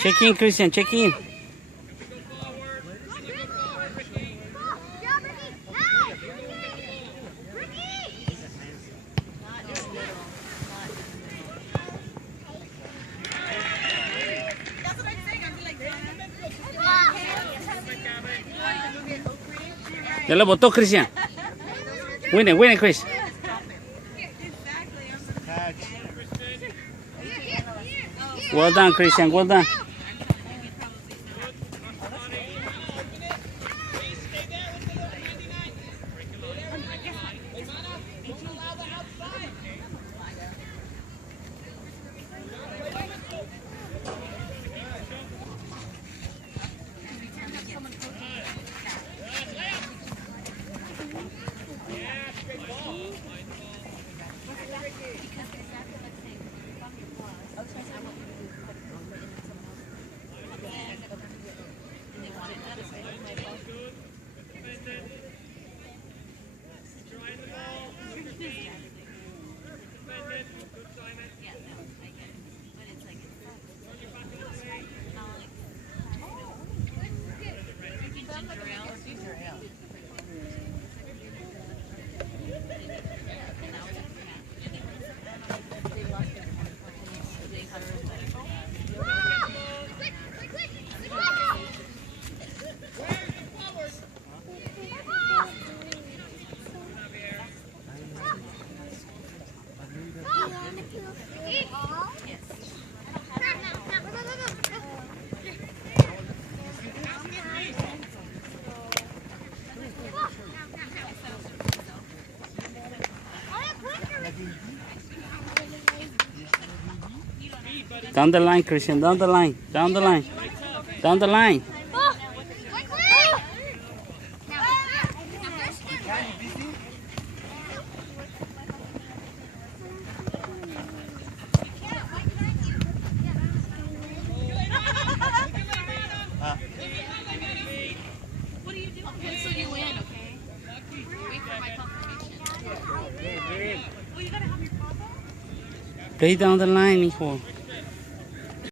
Check in, Christian, check in. Ya lo botó, Christian. Win it, Chris. Well done, Christian, well done. Down the line, Christian, down the line, down the line, down the line. What are you doing? Pencil you in, okay? Wait for my confirmation. Well, you gotta have your papa. Play down the line, hijo.